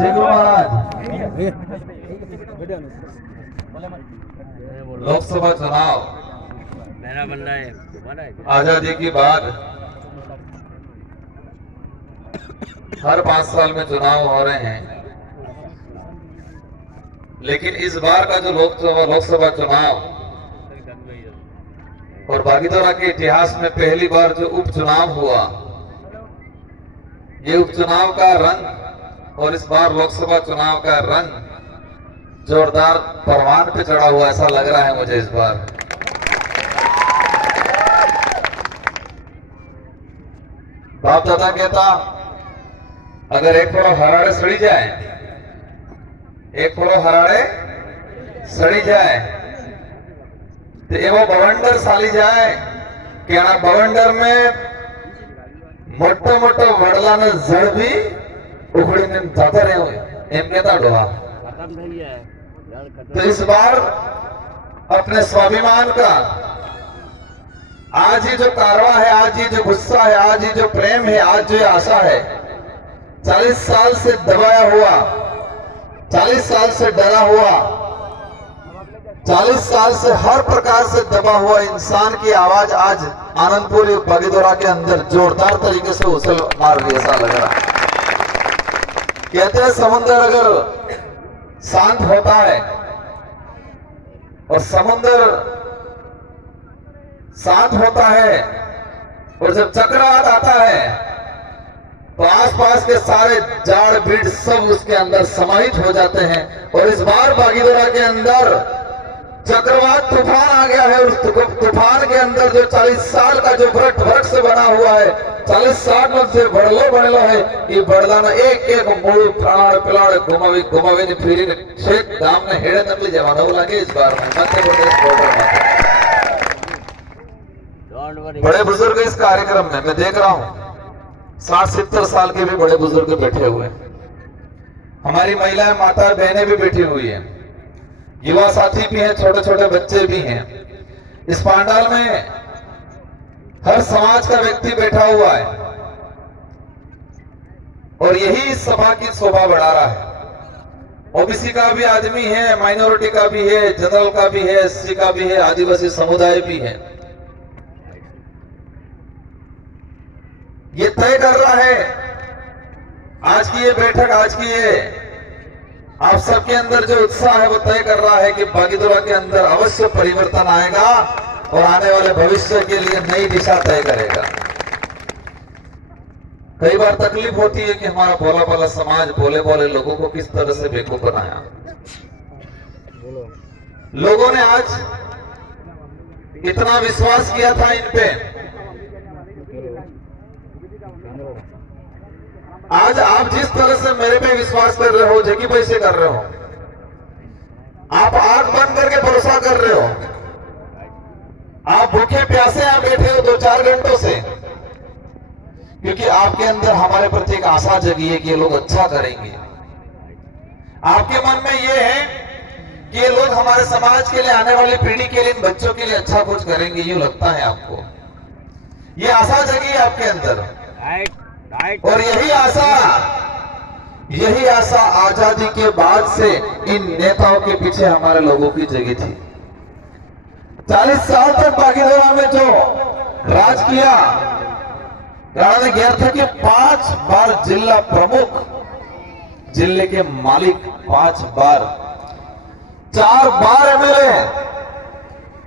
जय गुरु महाराज। लोकसभा चुनाव मेरा बंदा है आजादी के बाद हर 5 साल में चुनाव हो रहे हैं, लेकिन इस बार का जो लोकसभा चुनाव और बागीदोरा के इतिहास में पहली बार जो उपचुनाव हुआ, ये उपचुनाव का रंग और इस बार लोकसभा चुनाव का रंग जोरदार परवान पे चढ़ा हुआ ऐसा लग रहा है मुझे इस बार। बाप दादा कहता अगर एक फोड़ो हराड़े सड़ी जाए, एक फोड़ो हराड़े सड़ी जाए तो एवो बवंडर साली जाए कि आना बवंडर में मोटो मोटो वड़ला ने जड़ भी उखड़ी ने जाता रहे हुए एम कहता डोहा। तो इस बार अपने स्वाभिमान का आज ही जो कारवा है, आज ही जो गुस्सा है, आज ही जो प्रेम है, आज जो आशा है, 40 साल से दबाया हुआ, 40 साल से डरा हुआ, 40 साल से हर प्रकार से दबा हुआ इंसान की आवाज आज आनंदपुर बागीदोरा के अंदर जोरदार तरीके से उछल मार रही ऐसा लग रहा है। कहते हैं समुद्र अगर शांत होता है और समुद्र शांत होता है और जब चक्रवात आता है तो आसपास के सारे जाड़ बीड़ सब उसके अंदर समाहित हो जाते हैं। और इस बार बागीदोरा के अंदर चक्रवात तूफान आ गया है। उस तूफान के अंदर जो 40 साल का जो व्रट से बना हुआ है, 40 साल में जो बड़लो है, ये बड़ला ने एक एक मूल प्राण पिलाड़ घुमावी घुमावी ने फिरी ने छेक दाम ने हेड़े नकली जवाना लगे इस बार में मध्य प्रदेश बॉर्डर में। बड़े बुजुर्ग इस कार्यक्रम में मैं देख रहा हूँ 60-70 साल के भी बड़े बुजुर्ग बैठे हुए हैं, हमारी महिलाएं माता बहनें भी बैठी हुई है, युवा साथी भी हैं, छोटे छोटे बच्चे भी हैं। इस पांडाल में हर समाज का व्यक्ति बैठा हुआ है और यही इस सभा की शोभा बढ़ा रहा है। ओबीसी का भी आदमी है, माइनॉरिटी का भी है, जनरल का भी है, एससी का भी है, आदिवासी समुदाय भी है। ये तय कर रहा है आज की ये बैठक, आज की ये आप सबके अंदर जो उत्साह है वो तय कर रहा है कि बागीदोरा के अंदर अवश्य परिवर्तन आएगा और आने वाले भविष्य के लिए नई दिशा तय करेगा। कई बार तकलीफ होती है कि हमारा भोला भाला समाज भोले भोले लोगों को किस तरह से बेवकूफ बनाया। लोगों ने आज इतना विश्वास किया था इन पे, आज आप जिस तरह से मेरे पे विश्वास कर रहे हो, जगी पैसे कर रहे हो, आप आंख बंद करके भरोसा कर रहे हो, आप भूखे प्यासे यहां बैठे हो 2-4 घंटों से, क्योंकि आपके अंदर हमारे प्रति एक आशा जगी है कि ये लोग अच्छा करेंगे। आपके मन में ये है कि ये लोग हमारे समाज के लिए, आने वाली पीढ़ी के लिए, इन बच्चों के लिए अच्छा कुछ करेंगे, ये लगता है आपको, ये आशा जगी है आपके अंदर। और यही आशा आजादी के बाद से इन नेताओं के पीछे हमारे लोगों की जगी थी। 40 साल तक बागीदोरा में जो राज किया, राणा ने गया था कि 5 बार जिला प्रमुख, जिले के मालिक 5 बार, 4 बार एमएलए,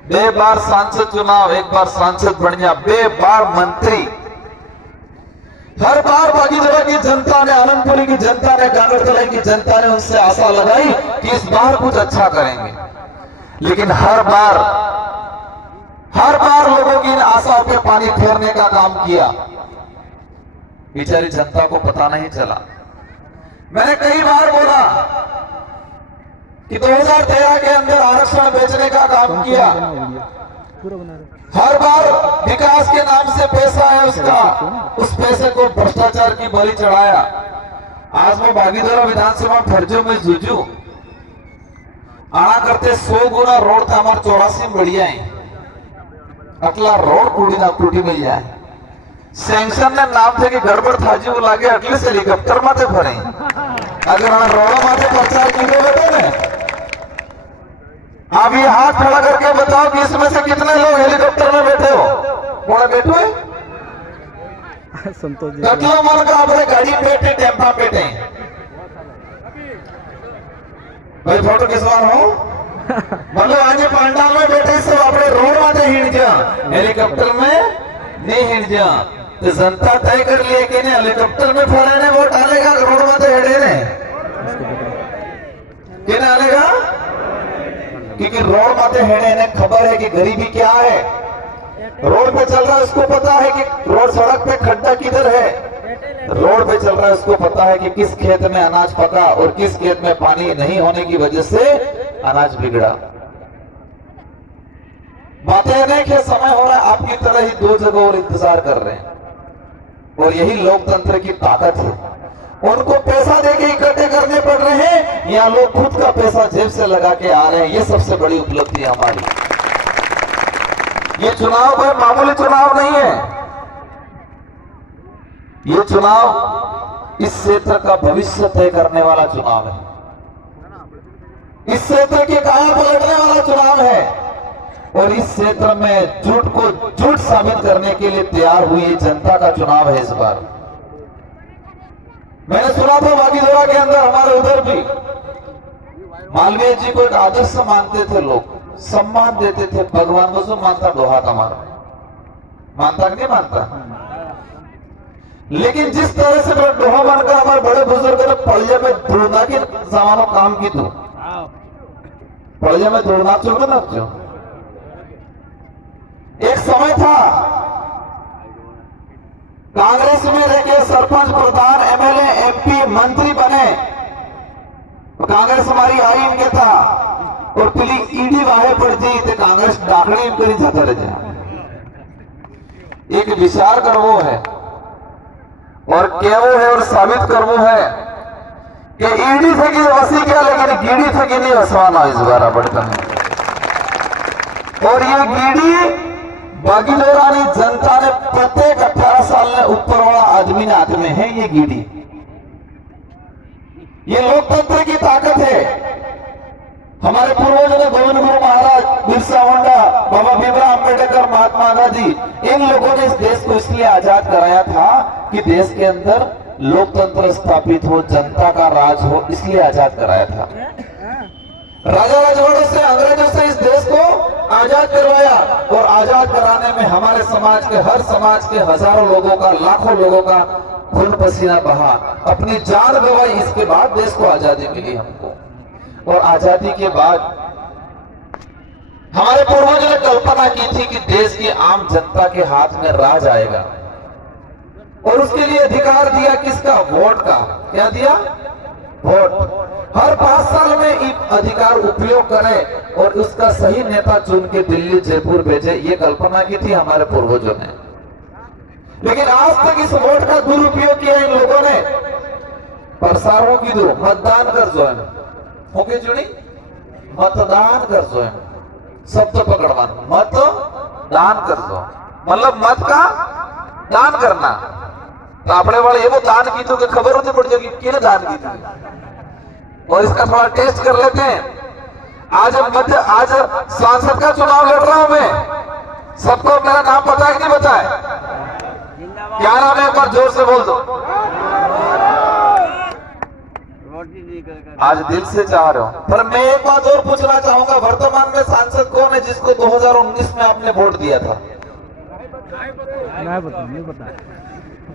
2 बार सांसद चुनाव, 1 बार सांसद बन गया, 2 बार मंत्री। हर बार बागीदोरा की जनता ने, आनंदपुरी की जनता ने, गांगड़तलाई की जनता ने उनसे आशा लगाई कि इस बार कुछ अच्छा करेंगे, लेकिन हर बार लोगों की इन आशाओं पे पानी फेरने का काम किया। बेचारी जनता को पता नहीं चला। मैंने कई बार बोला कि 2013 के अंदर आरक्षण बेचने का काम किया, हर बार विकास के नाम से पैसा है उसका, उस पैसे को भ्रष्टाचार की बलि चढ़ाया। आज मैं बागीदोरा विधानसभा फर्जों में जूझू आना करते 100 गुना रोड था हमारे 84 में बढ़िया है, अटला रोड कूड़ी ना टूटी मिल जाए। सेंक्शन ने नाम थे कि गड़बड़ था जी, वो लागे अटले से हेलीकॉप्टर में थे भरे। अगर हाँ रोड़ा माथे प्रचार कीधो बेटे ने, आप ये हाथ खड़ा करके बताओ कि इसमें से कितने लोग हेलीकॉप्टर में बैठे हो? कौन बैठो है? संतोष जी कतलो मन का अपने गाड़ी बैठे टेम्पा बैठे भाई फोटो किसवार हो मतलब आज पांडा में बैठे सब अपने रोड माथे हिंड जा, हेलीकॉप्टर में नहीं हिंड जा। तो जनता तय कर लिए कि नहीं हेलीकॉप्टर में फरे ने वोट आलेगा, रोड माथे हेडे ने कि नहीं आलेगा, क्योंकि रोड माथे हेडे ने खबर है कि गरीबी क्या है। रोड पे चल रहा है उसको पता है कि रोड सड़क पे खड्डा किधर है, रोड पे चल रहा है उसको पता है कि किस खेत में अनाज पका और किस खेत में पानी नहीं होने की वजह से अनाज बिगड़ा। बातें नहीं कि समय हो रहा है, आपकी तरह ही दो जगह और इंतजार कर रहे हैं और यही लोकतंत्र की ताकत है। उनको पैसा देके इकट्ठे करने पड़ रहे हैं या लोग खुद का पैसा जेब से लगा के आ रहे हैं, ये सबसे बड़ी उपलब्धि है हमारी। ये चुनाव कोई मामूली चुनाव नहीं है, ये चुनाव इस क्षेत्र का भविष्य तय करने वाला चुनाव है, इस क्षेत्र की काया पलटने वाला चुनाव है और इस क्षेत्र में झूठ को झूठ साबित करने के लिए तैयार हुई जनता का चुनाव है इस बार। मैंने सुना था बागीधरा के अंदर हमारे उधर भी मालवीय जी को एक आदर्श मानते थे लोग, सम्मान देते थे, भगवान को मानता दोहा हमारा मानता कि नहीं मानता, लेकिन जिस तरह से दोहा मानकर हमारे बड़े बुजुर्ग ने पड़िया में धुड़ना की जमानों काम की तू पड़िया में धुड़ना चुके ना क्यों। एक समय था कांग्रेस में रहकर सरपंच प्रधान एमएलए एमपी मंत्री बने, कांग्रेस हमारी आई इनके था और पीली ईडी वाहे पड़ती तो कांग्रेस डाकड़ी इनको नहीं जाता रहते। एक विचार करवो है और केवो है और साबित करवो है कि ईडी थे कि वसी क्या लेकिन गीड़ी थे कि नहीं वसवाना इस बार बढ़ता है। और ये गीड़ी बागीधरानी जनता ने प्रत्येक 18 साल ने ऊपर वाला आदमी ने हाथ में है ये गीड़ी। ये लोकतंत्र की ताकत है। हमारे पूर्वजों ने गोविंद गुरु महाराज, बिरसा मुंडा, बाबा भीमराव अंबेडकर, महात्मा गांधी, इन लोगों ने इस देश को इसलिए आजाद कराया था कि देश के अंदर लोकतंत्र स्थापित हो, जनता का राज हो, इसलिए आजाद कराया था। राजा राजवाड़ों से, अंग्रेजों से इस देश को आजाद करवाया और आजाद कराने में हमारे समाज के, हर समाज के हजारों लोगों का, लाखों लोगों का खून पसीना बहा, अपनी जान गंवाई। इसके बाद देश को आजादी मिली हमको और आजादी के बाद हमारे पूर्वजों ने कल्पना की थी कि देश की आम जनता के हाथ में राज आएगा और उसके लिए अधिकार दिया किसका? वोट का। क्या दिया? वोट। हर 5 साल में एक अधिकार उपयोग करे और उसका सही नेता चुन के दिल्ली जयपुर भेजे, ये कल्पना की थी हमारे पूर्वजों ने। लेकिन आज तक इस वोट का दुरुपयोग किया इन लोगों ने। प्रसारों की दो मतदान कर जो है होके जुड़ी मतदान कर जो है शब्द पकड़वा मतदान कर दो मतलब मत का दान करना। तो अपने वाले ये वो दान की तो खबर होती पड़ जाएगी कि दान की थी। और इसका थोड़ा टेस्ट कर लेते हैं। आज सांसद का चुनाव लड़ रहा हूं मैं। सबको मेरा नाम पता है कि नहीं पता है? क्या नाम है? एक बार जोर से बोल दो। आज दिल से चाह रहे हो। पर मैं एक बात और पूछना चाहूंगा, वर्तमान में सांसद कौन है जिसको 2019 में आपने वोट दिया था? नहीं पता।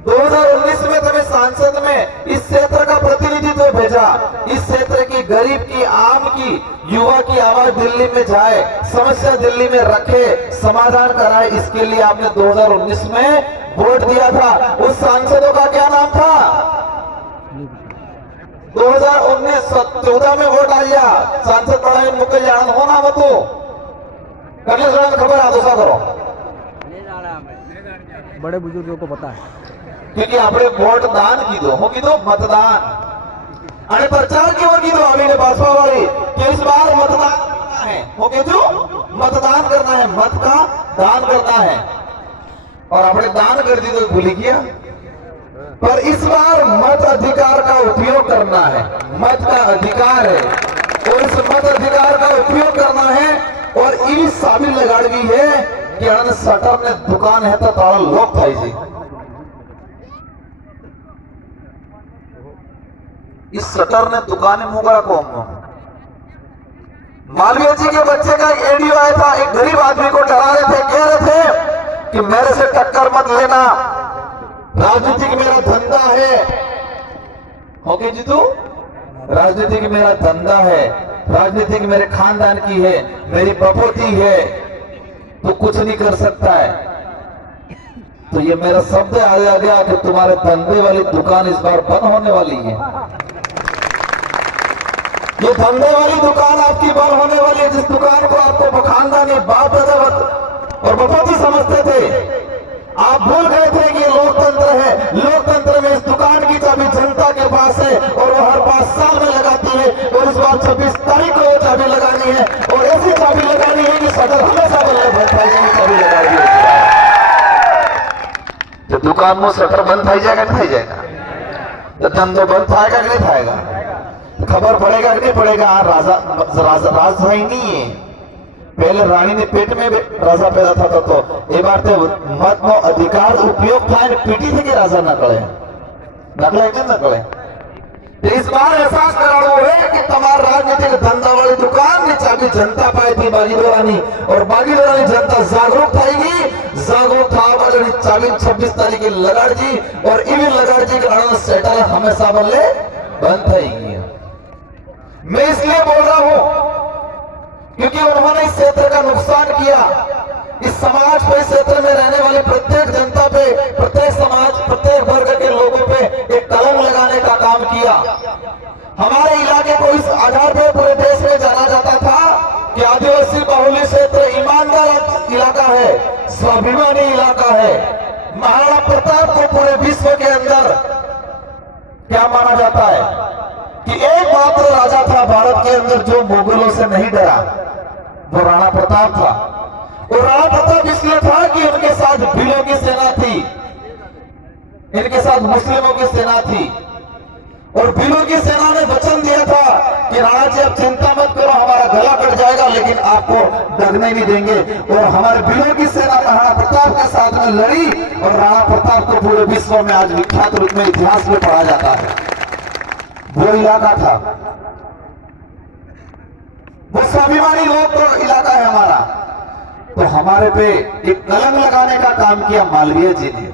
2019 में तुम्हें सांसद में इस क्षेत्र का प्रतिनिधित्व भेजा। इस क्षेत्र की गरीब की, आम की, युवा की आवाज दिल्ली में जाए, समस्या दिल्ली में रखे, समाधान कराए, इसके लिए आपने 2019 में वोट दिया था। उस सांसदों का क्या नाम था? 2019-14 में वोट आया सांसद बड़ा मुकेश आनंद हो नाम तो करने खबर आ दूसरा करो। बड़े बुजुर्गों को पता है क्योंकि આપણે वोट दान कीधो, હું કીધું मतदान અને प्रचार क्यों कीधो આવીને ભાજપા વાળી कि इस बार मतदान करना है। હું કીધું मतदान करना है, मत का दान करना है। और આપણે दान कर दी तो भूल गया। पर इस बार मत अधिकार का उपयोग करना है, मत का अधिकार है और इस मत अधिकार का उपयोग करना है। और ई साबिल लगाड़ गई है कि अन सटर ने दुकान है तो तारा लोग थाई जी इस सटर ने दुकान मुगरा को मालवीय जी के बच्चे का एक एडियो आया था, एक गरीब आदमी को डरा रहे थे, कह रहे थे कि मेरे से टक्कर मत लेना, राजनीतिक मेरा धंधा है। ओके जी, तू राजनीतिक मेरा धंधा है, राजनीतिक मेरे खानदान की है, मेरी बपोती है, तो कुछ नहीं कर सकता है। तो ये मेरा शब्द आ गया कि तुम्हारे धंधे वाली दुकान इस बार बंद होने वाली है। ये धंधे वाली दुकान आपकी बंद होने वाली है, जिस दुकान को आपको खानदानी बाप दादा और बपोती समझते थे। आप भूल गए थे कि ये लोकतंत्र है। लोकतंत्र में इस दुकान की चाबी जनता के पास है और वो हर 5 साल में लगाती है और इस बार 26 तारीख को वो चाबी लगानी है और ऐसी चाबी लगानी है कि सदर हमेशा चाबी लगाई तो दुकान में शटर बंद थी जाएगा नहीं जाएगा, तो धंधो बंद थाएगा कि नहीं थाएगा, खबर पड़ेगा कि नहीं पड़ेगा। राजधानी नहीं है, पहले रानी ने पेट में राजा पैदा था तो ये बार तो मत नो अधिकार उपयोग था पीटी थे कि राजा नकले कि नकले। तो इस बार एहसास कराड़ो है कि तुम्हारा राजनीतिक धंधा वाली दुकान ने चाबी जनता पाई थी बागीदोरानी और बागीदोरानी जनता जागरूक थाएगी, जागरूक था वाली चाबी 26 तारीख की लगाड़ जी और इविन लगाड़ जी का सेटल हमेशा बल्ले बंद थाएगी। मैं इसलिए बोल रहा हूं क्योंकि उन्होंने इस क्षेत्र का नुकसान किया, इस समाज पे, इस क्षेत्र में रहने वाले प्रत्येक जनता पे, प्रत्येक समाज, प्रत्येक वर्ग के लोगों पे एक कलंक लगाने का काम किया। हमारे इलाके को इस आधार पे पूरे देश में जाना जाता था कि आदिवासी बाहुल्य क्षेत्र ईमानदार इलाका है, स्वाभिमानी इलाका है। महाराणा प्रताप को पूरे विश्व के अंदर क्या माना जाता है कि एकमात्र राजा था भारत के अंदर जो मुगलों से नहीं डरा, वो राणा प्रताप था। और राणा प्रताप इसलिए था कि उनके साथ भीलों की सेना थी, इनके साथ मुस्लिमों की सेना थी और भीलों की सेना ने वचन दिया था कि राणा जी आप चिंता मत करो, हमारा गला कट जाएगा लेकिन आपको डरने नहीं देंगे। और हमारे भीलों की सेना राणा प्रताप के साथ में लड़ी और राणा प्रताप को पूरे विश्व में आज विख्यात रूप में इतिहास में पढ़ा जाता है। वो इलाका था, वो स्वाभिमानी लोग तो इलाका है हमारा। तो हमारे पे एक कलंक लगाने का काम किया मालवीय जी ने।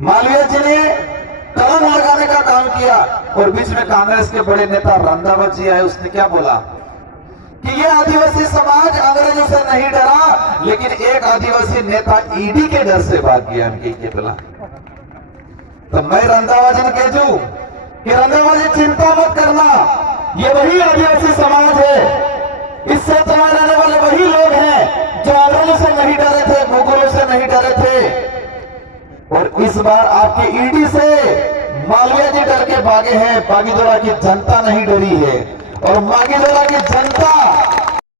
मालवीय जी ने कलंक लगाने का काम किया और बीच में कांग्रेस के बड़े नेता रंधावा जी आए, उसने क्या बोला कि ये आदिवासी समाज अंग्रेजों से नहीं डरा, लेकिन एक आदिवासी नेता ईडी के डर से भाग गया इनके बोला। तो मैं रंधावा जी ने कहूं कि रंधावा जी चिंता मत करना, ये वही आदिवासी समाज है, इस क्षेत्र में रहने वाले वही लोग हैं जो अंग्रेजों से नहीं डरे थे, मुगलों से नहीं डरे थे। और इस बार आपके ईडी से मालवीय जी डर के भागे हैं, बागीदोरा की जनता नहीं डरी है और बागीदोरा की जनता